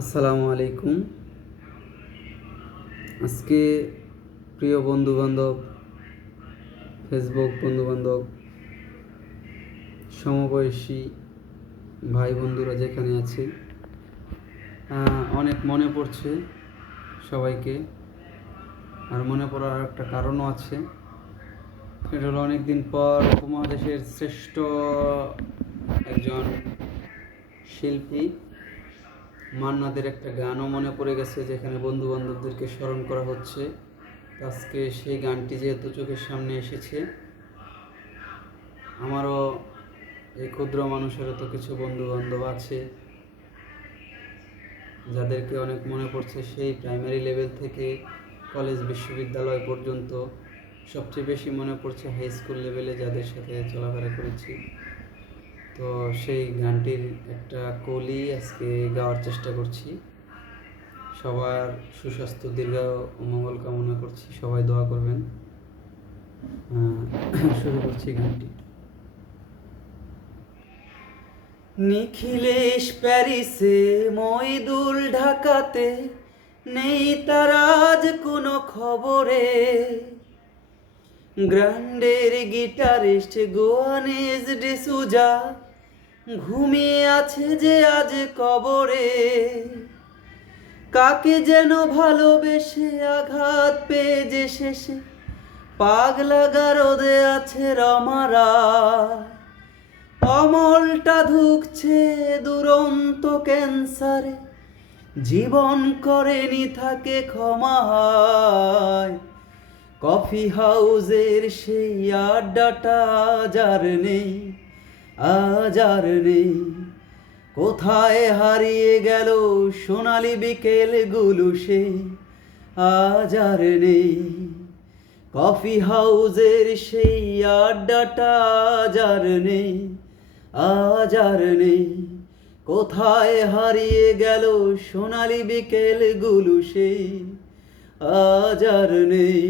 আসসালামু আলাইকুম। আজকে প্রিয় বন্ধুবান্ধব, ফেসবুক বন্ধুবান্ধব, সমবয়সী ভাই বন্ধুরা যেখানে আছে, অনেক মনে পড়ছে সবাইকে। আর মনে পড়ার আর একটা কারণও আছে। এটা হলো অনেকদিন পর উপমহাদেশের শ্রেষ্ঠ একজন শিল্পী মান্নাদের একটা গানও মনে পড়ে গেছে, যেখানে বন্ধু বান্ধবদেরকে স্মরণ করা হচ্ছে। আজকে সেই গানটি যেহেতু চোখের সামনে এসেছে, আমারও এই ক্ষুদ্র মানুষেরও তো কিছু বন্ধু বান্ধব আছে যাদেরকে অনেক মনে পড়ছে। সেই প্রাইমারি লেভেল থেকে কলেজ বিশ্ববিদ্যালয় পর্যন্ত সবচেয়ে বেশি মনে পড়ছে হাই স্কুল লেভেলে যাদের সাথে চলাফেরা করেছি। তো সেই গানটির একটা কলি আজকে গাওয়ার চেষ্টা করছি। সবার সুস্বাস্থ্য, দীর্ঘ ও মঙ্গল কামনা করছি। সবাই দোয়া করবেন। শুরু করছি গানটি। নিখিলেশ প্যারিসে, মইদুল ঢাকাতে, নেই তার আজ কোনো খবরে। গ্র্যান্ডের গিটারিস্ট গোয়ানেজ ডিসুজা ঘুমিয়ে আছে যে আজ কবরে। কাকে যেন ভালোবেসে আঘাত পেয়ে যে শেষে পাগলা গারদে আছে রমারা। অমলটা ধুকছে দুরন্ত ক্যান্সারে, জীবন করেনি থাকে ক্ষমায়। কফি হাউজের সেই আড্ডাটা যার নেই, আজ আর নেই। কোথায় হারিয়ে গেল সোনালি বিকেলগুলো সে, আজ আর নেই। কফি হাউজের সেই আড্ডাটা যার নেই, আজ আর নেই। কোথায় হারিয়ে গেল সোনালি বিকেলগুলো সেই, আজ আর নেই।